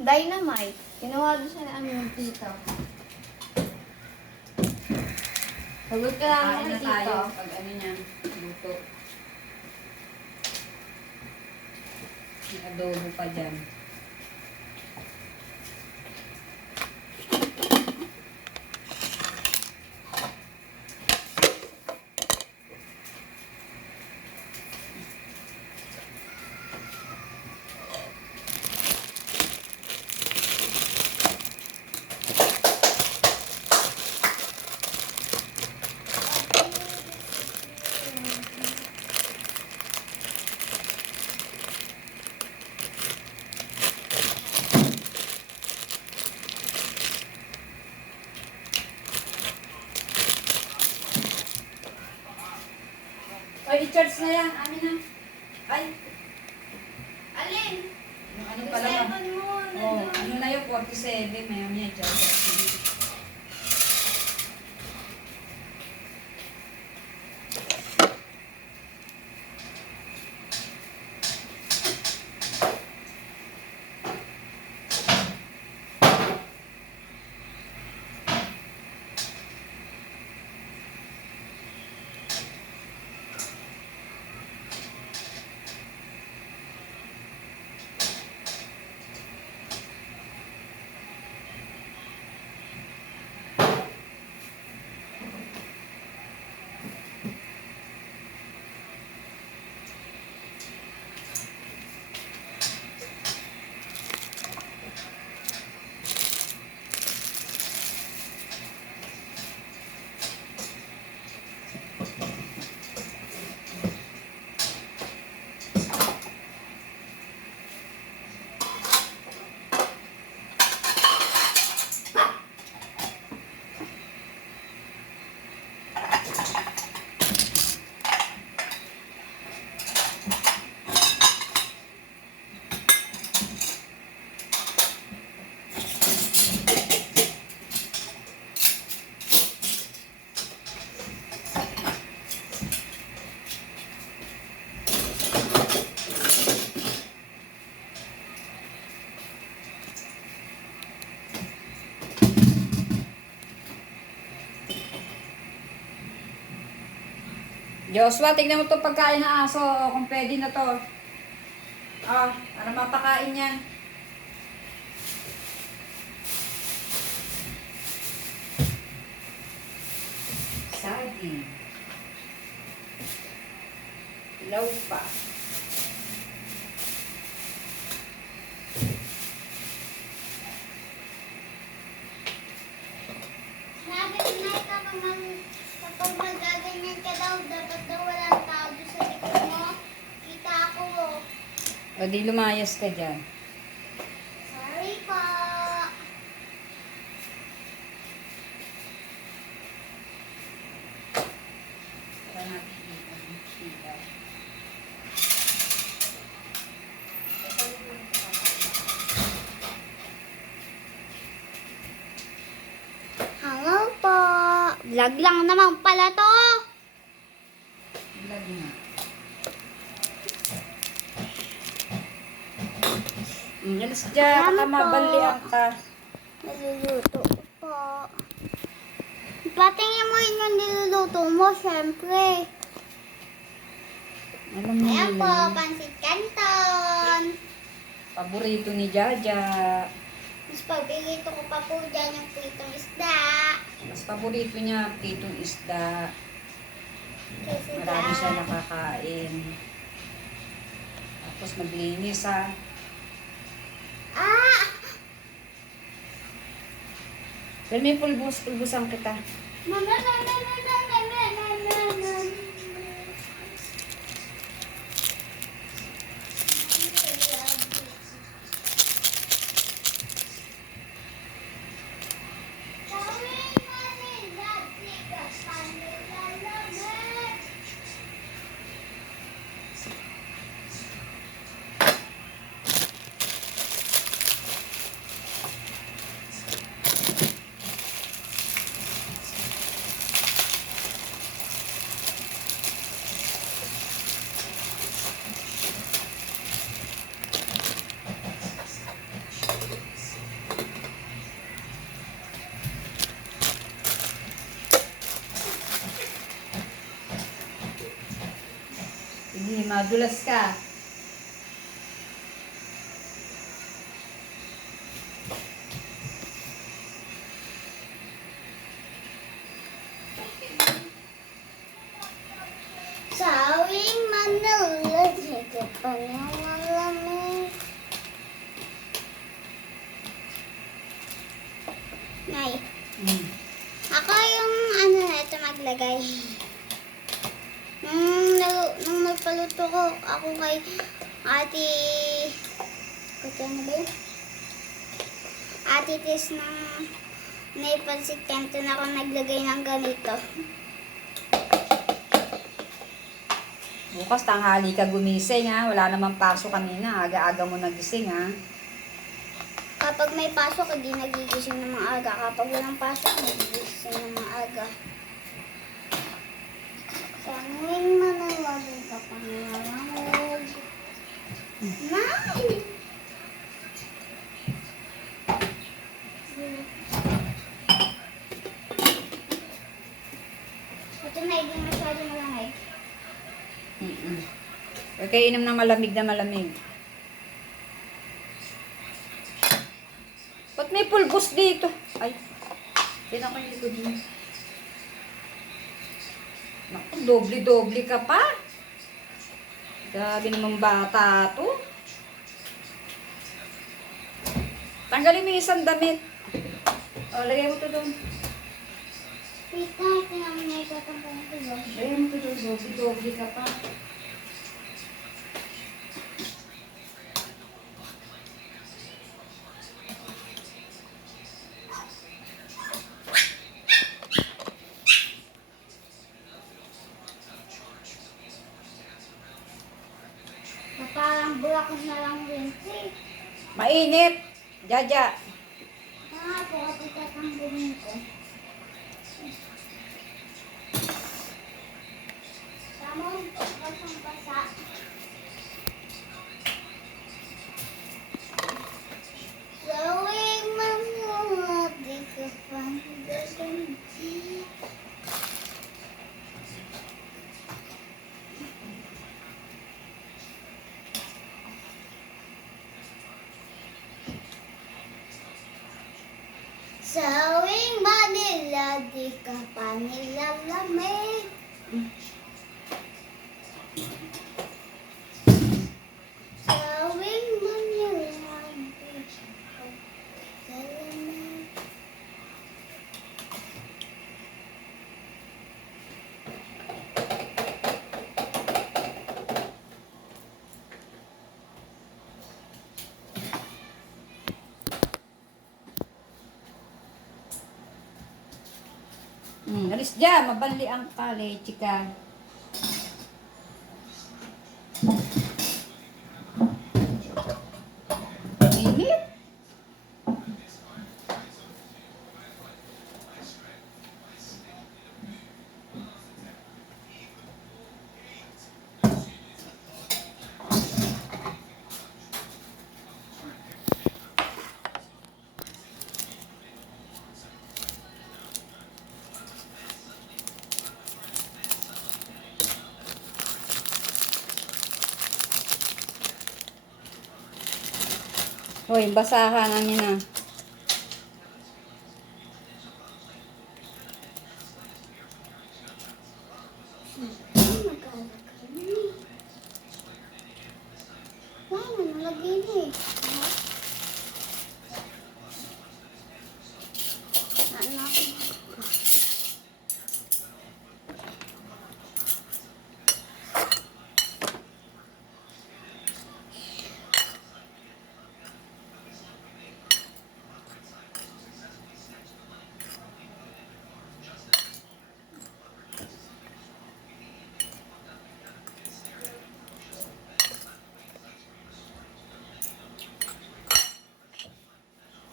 Dynamite. Ginawa doon siya na ano yung tito. Sagot ka lang Kain kay na tito. tayo pag ano niya, luto. May adobo pa dyan. Ay, i-charge na yan. Amin na. Ay, Alin? yung ano Yung pala ba? cellphone mo. Oh, ano na yung 47, maya charge. Joshua, tignan mo itong pagkain ng aso. Kung pwede na to. Ah, para mapakain yan. Saging. Ilaw pa. Sabi ko na kapag magaganyan ka daw, dapat daw walang tao doon sa likod mo. Kita ako. O di lumayas ka dyan. Sorry po. Para natin kita. Hello po. Vlog lang naman pala to. Ilag na. Alis dyan, baka Alam po. mabalian ka. Naluluto ko po. Patingin mo yun yung niluluto mo, syempre. Alam mo Ayan po, yun. pansit canton. Paborito ni Jaja. Mas pagpilito ko pa po dyan yung pritong isda. Mas paborito niya, pitong isda. Kasi Marami siya nakakain. Tapos maglinis ha. Ah! Pero may pulbusan kita. Mama, mama, mama, mama, mama, mama. Hindi, madulas ka. Sawing Manila, higit pa ng malamig. Nay, Mm. ako yung ano na ito maglagay. Nung nagpaluto ko, ako kay ate, kasi ano ba yun? Ate Tis ng naipansit kanto na ako naglagay ng ganito. Bukas tanghali ka gumising ha. Wala namang pasok kanina. Aga-aga mo nagising ha. Kapag may pasok, hindi nagigising ng maaga. Kapag walang pasok, nagigising ng maaga. Sangwing manalagay ka pang nalamog. Nay! Ito na, hindi masyado malamig. Huwag kayo inom ng malamig na malamig. Ba't may pulbos dito? Ay, yan ako yung likod mo. Naku, doble-doble ka pa. Grabe naman bata to. Tanggalin mo yung isang damit. O, lagay mo to doon. Wait na, ito naman na itatampan ko doon. Lagay mo to doon, doble-doble ka pa. Parang bulakos na lang din. Mainit. Jaja. Po, kapag tatanggalin ko. Tamon, basang-basa. Gawing mamulat, di ka pang-galing. Sawing Manila, di ka pa nilalamig. Sawing Manila, di ka pa nilalamig. Alis dyan. Mabali ang kale, chika. Init. Hoy, basahan namin na. Wow, nalagay na eh. Ano ako?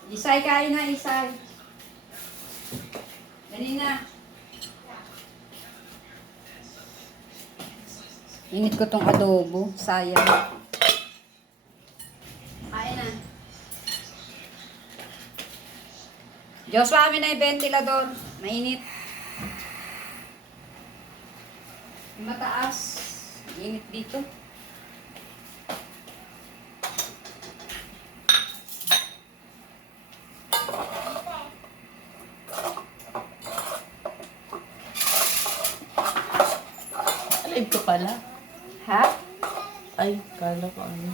Isay, kain na, Isay. Dali na. Init ko tong adobo. Sayang. Kain na. Diyos sa amin na yung ventilador. Mainit. Mataas. Init dito. Alive ko pala. Ha? Ay, kala ko ano.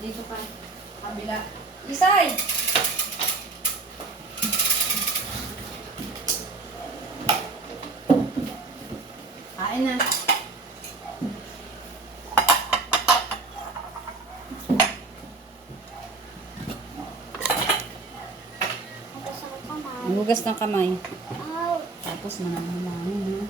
Dito pa. Kabila. Isay! Kain na. Tapos ang kamay. Hugas ng kamay. Ow. Tapos manamanamin, ha?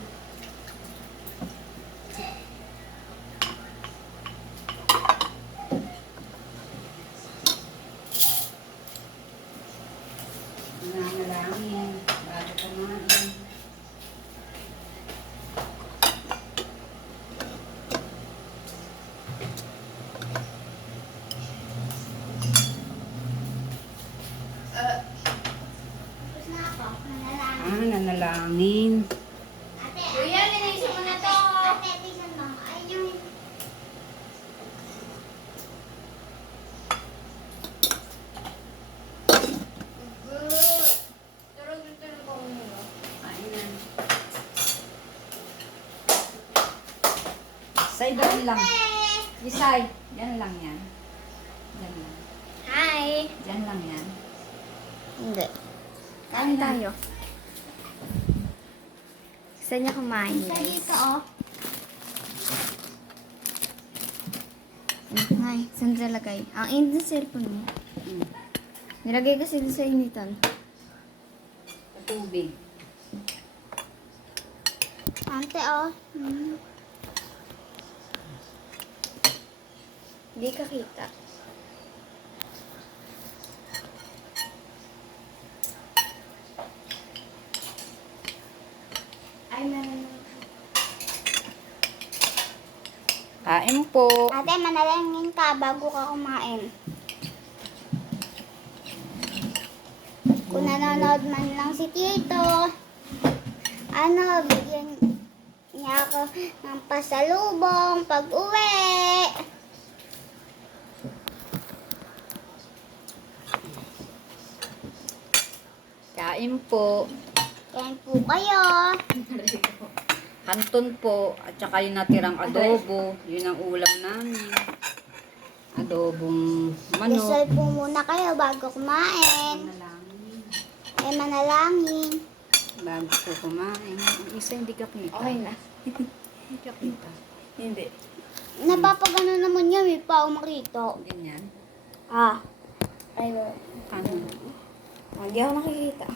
Mananalangin. Bago kumain. Tapos na ako. Manalangin. Nanalangin. Ate, Kuya, linisin mo na to. ate, tingnan mo. Ay, yung... Turog-turog ko muna. Kain na. Isay, dyan lang. Isay, yan lang yan. Yan lang. Hi. Yan lang yan. Hindi. Kain na. Tayo. Gusto niya kumain, Sa guys. dito, oh. Hi, saan siya lagay? Ang init ng cellphone mo. Mm. Nilagay kasi sa initan. Sa tubig. Ante, oh. Hindi ka kita. Ay, meron na. Kain po. Ate, manalangin ka bago ka kumain. Kung nanonood man lang si Tito, ano, bigyan niya ako ng pasalubong pag-uwi. Kain po. Kain po kayo. Kanton po. At saka yung natirang adobo. Yun ang ulam namin. Adobong Dasal manok. po muna kayo bago kumain. Manalangin. Ay, manalangin. Bago po kumain. Ang isa hindi ka kita. Okay na. Hindi ka kita. Hindi. Napapagano naman yan, may pa umakito. Ganyan. Ah. Ay, Ano? hindi ako nakikita.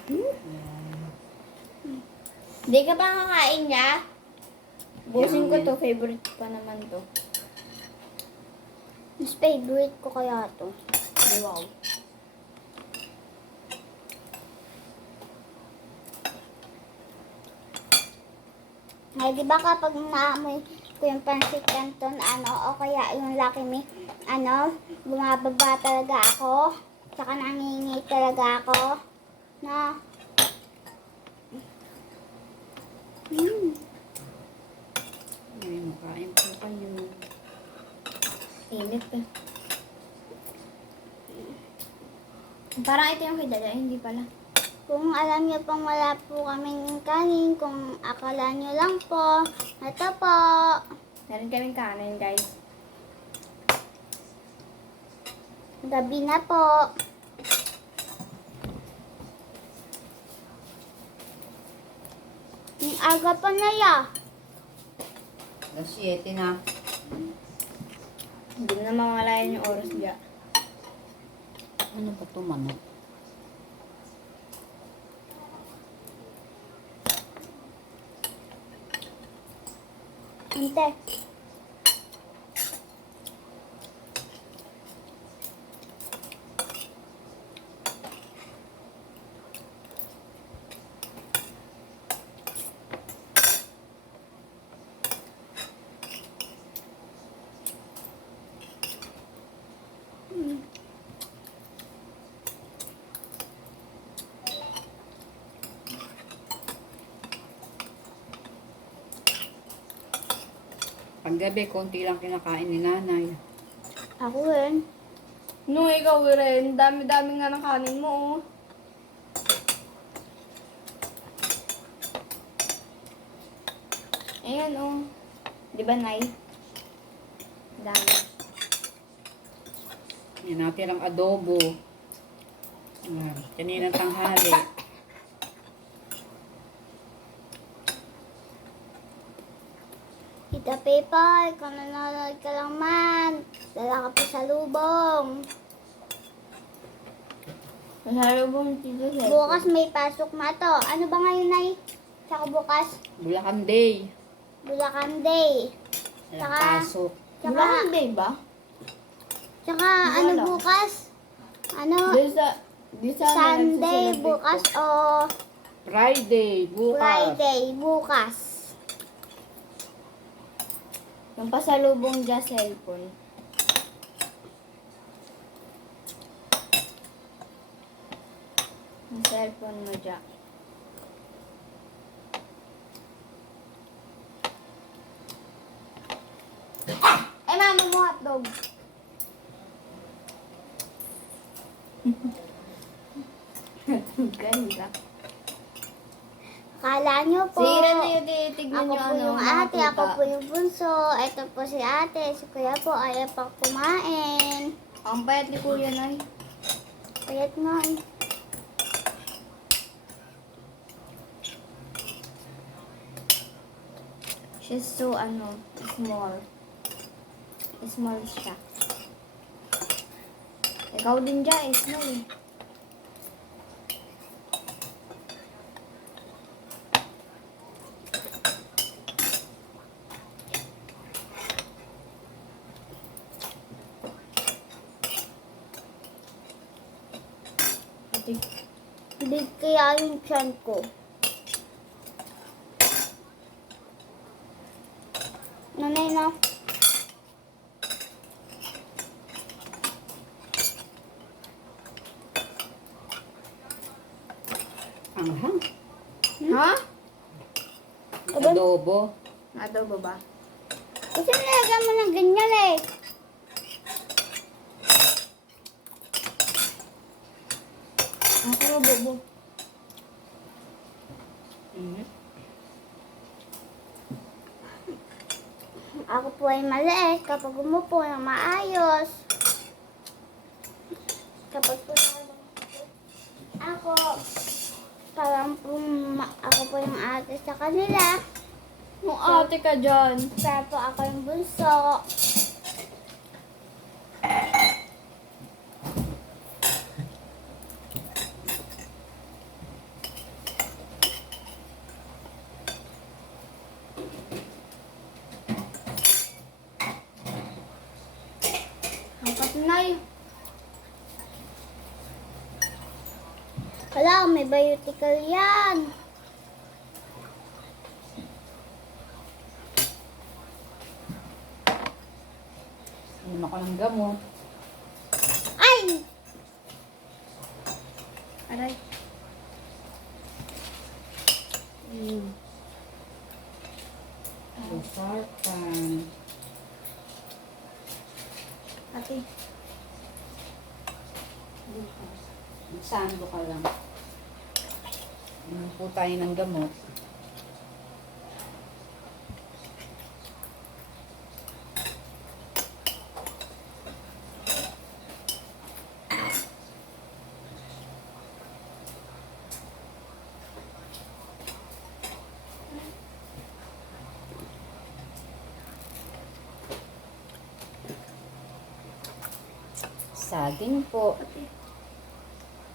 Hindi ka ba kakain niya? Busin ko Yaman. to. Favorite pa naman to. Mas favorite ko kaya to. Wow. Ay, di ba kapag naamoy ko yung pancit canton, ano, o kaya yung Lucky Me, ano, bumababa talaga ako. Tsaka nangingi talaga ako. Na, Ay, makain po kayo. Init eh. Parang ito yung kay Dada, hindi pala. kung alam niyo pong wala po kaming kanin, kung akala niyo lang po, ito po. Meron kaming kanin, guys. Gabi na po. Yung aga pa na ya. Alas 7 na. Hindi mo na mamalayan yung oras diya. Ano ba ito, manok? Ante. Paggabi, konti lang kinakain ni nanay. Ako rin. No, ikaw rin. Dami-dami nga ng kanin mo, oh. Ayan, oh. Di ba, Nay? Dami. Yan, natirang adobo. Kaninang tanghali. Tita Pepa, kung nanonood ka lang man, dala ka pa sa lubong. Masalubong dito, Sir. Bukas may pasok na to. Ano ba ngayon, Nay? Tsaka bukas, Bulacan Day. Bulacan Day. Walang Saka- pasok. Tsaka, Bulacan Day ba? tsaka Hindi ano alam. bukas? Ano? Di sa Sunday bukas o Friday, bukas. Friday bukas. Yung pasalubong dyan, cellphone. Yung cellphone mo dyan. Ay, mama mo hotdog. Ganda. Kala nyo po, Sige na yun, titignan ako nyo po ano. yung mga ate, ako puta. po yung bunso, ito po si ate, si kuya po ayaw pa kumain. Ang payat ni Kuya Nay. Payat nga eh. She's so, small. Small siya. Ikaw din dyan, small eh. Ate, Hindi kaya yung tiyan ko. Nanay na. Anghang. ha? Adobo. Adobo ba? Kasi nilagyan mo ng ganyan eh. Ang kurubo. Mhm. Ako po ay maliit kapag umupo ng maayos. Kapag po ako, parang po ako po yung ate sa kanila. Nung ate ka dyan. Kaya po ako yung bunso. Ang katinay. Wala, may biotical yan. Inom ako ng gamot. Ay! Aray. Losartan. Ate. Sando ka lang. Inom po tayo ng gamot. Saging po.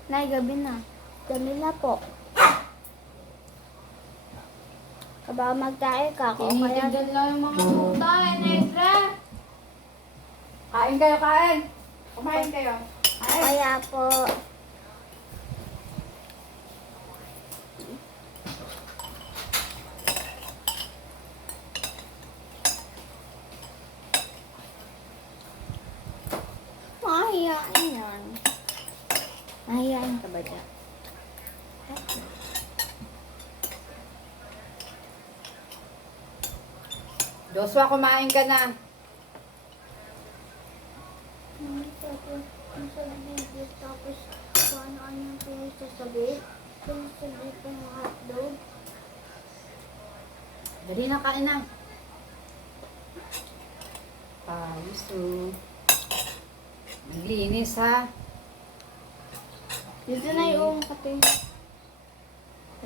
Nay, gabi na. Dami na po. Baka magtae ka ako. Kaya Tinitigdan lang yung mga puta, Negra. Kain kayo, kain. Kumain kayo. Kain. Kaya po, mahihain yan. Mahihain ka ba dyan? Joshua, kumain ka na. Tapos, paano kanyang pinasasabi? Pinasasabi ko ng hotdog. Dali na, kain na. Pawis, oh. Naglinis, ha? Dito na yung kape.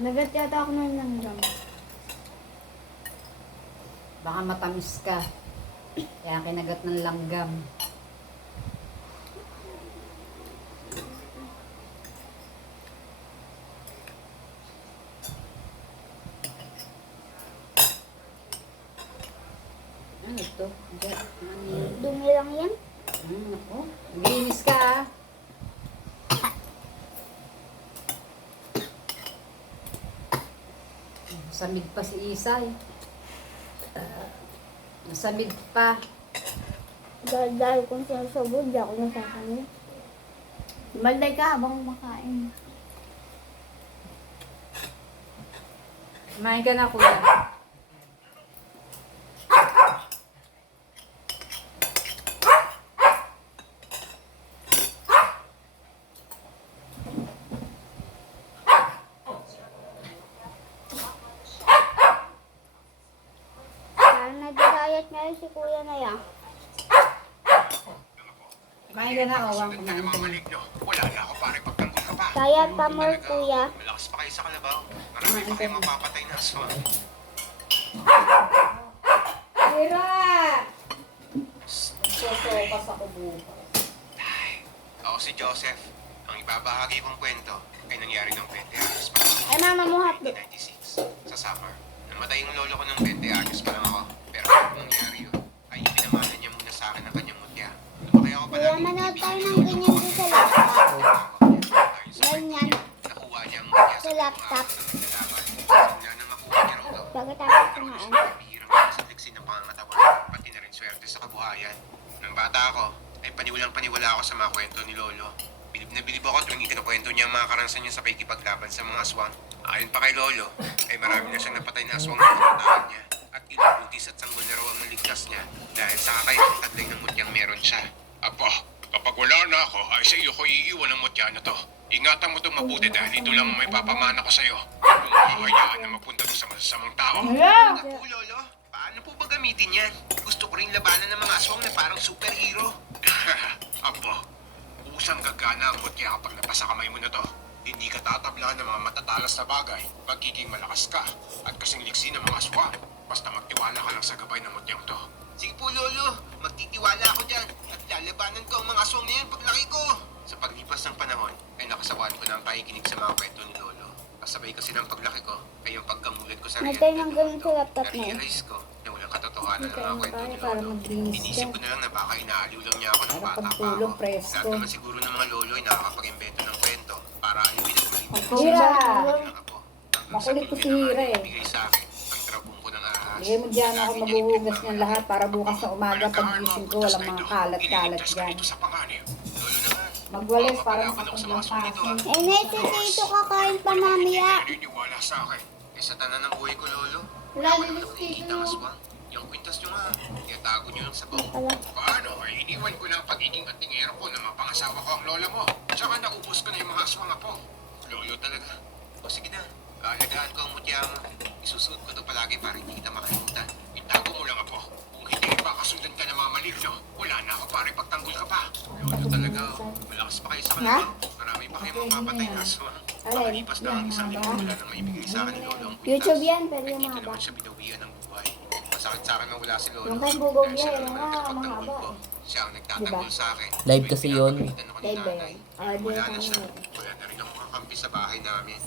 Nagat yata ako ng langgam. Baka matamis ka. Kaya kinagat ng langgam. Ano ito? Diyan. Dumi lang yan. Ako. Naglinis ka, ha? Nasamid pa si Isay. Nasamid pa. Dahil kung sinasabog, di ako nasasanay. Malday ka habang makain. Kumain ka na, kuya. Parang nag-diet ngayon si kuya na yan. Kumain ka na, Owang. Kumain ka na. Maligno. Wala na ako pare pagtanggol ka pa. Kaya pa more kuya. Malakas pa kayo sa kalabaw. Marami pa kayong mapapatay na aswang. Ira! Sosopas ako bukas. Ako si Joseph. Ang ibabahagi kong kwento ay nangyari ng 20 anos pa lang. Ay, mama mo hotdog. 1996 sa summer. Namatay yung lolo ko ng 20 anos pa lang ako. Pero ang nangyari yun ay pinamanan niya muna sa akin ang kanyang mutya. Lumaki ako Kuya, palagi. manood tayo ng ganyan din sa laptop. Ganyan. Nakuha niya ang mutya Sa laptop. nalaman. Simula na makuha niya raw daw. Pagkatapos kumain. Bihirang mga sa liksi ng pangangatawan, pati na rin swerte sa kabuhayan. Nang bata ako, ay paniwalang-paniwala ako sa mga kwento ni Lolo. Bilib na bilib ako tuwing ikinukwento niya ang mga karansan niya sa pakikipaglaban sa mga aswang. Ayon pa kay Lolo, ay marami na siyang napatay na aswang na pinataan niya. At ilang buntis at sanggol na raw ang naligtas niya dahil sa kakayang taglay ng mutyang meron siya. Apo, kapag wala na ako, ay sa iyo ko iiwan ang mutya na to. Ingatan mo itong mabuti dahil ito lang ang may papamana ko sa iyo. Kung hahayaan na mapunta to sa masasamang tao. Naku, Lolo, paano po ba gamitin yan? Gusto ko rin labanan ng mga aswang na parang superhero. Apo, usang gagana ang mutya kapag napasa kamay mo na to. Hindi ka tatablaan ng mga matatalas na bagay. Magiging malakas ka at kasing liksi ng mga aswang. Basta magtiwala ka lang sa gabay ng mutyang to. Sige po, Lolo. Magtitiwala ako dyan at lalabanan ko ang mga aswang na yan paglaki ko. Sa paglipas ng panahon, ay nakasawaan ko na ang pakikinig sa mga kwento ni Lolo. Kasabay kasi ng paglaki ko, ay yung pagkamulat ko sa Nagtayo ng ganun sa laptop na yun. Na-realize ko na walang katotohanan ng mga kwento ni Para Lolo. maglinis Inisip ka. ko na lang na baka inaaliw lang niya ako ng Para bata pa ako. pagtulong presko. Lahat naman siguro ng mga lolo ay nakakapag-imbento ng kwento para aliwin at malibig. Hira! Makulit Makulit ko si Hira eh. Ibigay sa akin ang trabong ko ng ahas. Bigay mo dyan ako maghuhugas ng lahat para bukas na umaga pag gising ko walang mga kalat-kalat dyan. Ito sa panganib. Lolo naman. Magwalis para Papapalaban ako sa mga aswang nito, ah. Eh, naitito kakain pa mamaya. Naniniwala sa akin. Eh sa tanan ng buhay ko, Lolo. Wala Wala din naman ako nakikita ang aswang. Yung kwintas nyo nga. Tinatago nyo lang sa bong. Wala. Paano? Ay iniwan ko na ang pagiging antingero ko na mapangasawa ko ang lola mo. Tsaka naubos ko na yung mga aswang po. Lolo talaga. O sige na. Alagaan ko ang mutya mo. Isusuot ko to palagi para hindi kita makalimutan. Itago mo lang ako. Kung hindi pa kasundan ka ng mga maligno, wala na ako pare pagtanggol ka pa. Lolo talaga. Malakas pa kayo sa kanila. Marami pa kayong mapapatay na aswang. Makalipas na ang isang linggo wala nang maibigay sa akin ni Lolo ang kwintas. YouTube yan, pero Ay, yung dito mahaba. naman siya binawian ng buhay. Masakit sa akin na wala si Lolo. Yung kay Bugog Dahil siya yan, lang naman yung nagpagtanggol mahaba. ko. Siya ang nagtatanggol sa akin. Live kasi yun. Pinapagalitan ako ni Live ba nanay. yun? Ah, di Wala ako na siya. nanonood. Wala na rin ako kakampi sa bahay namin.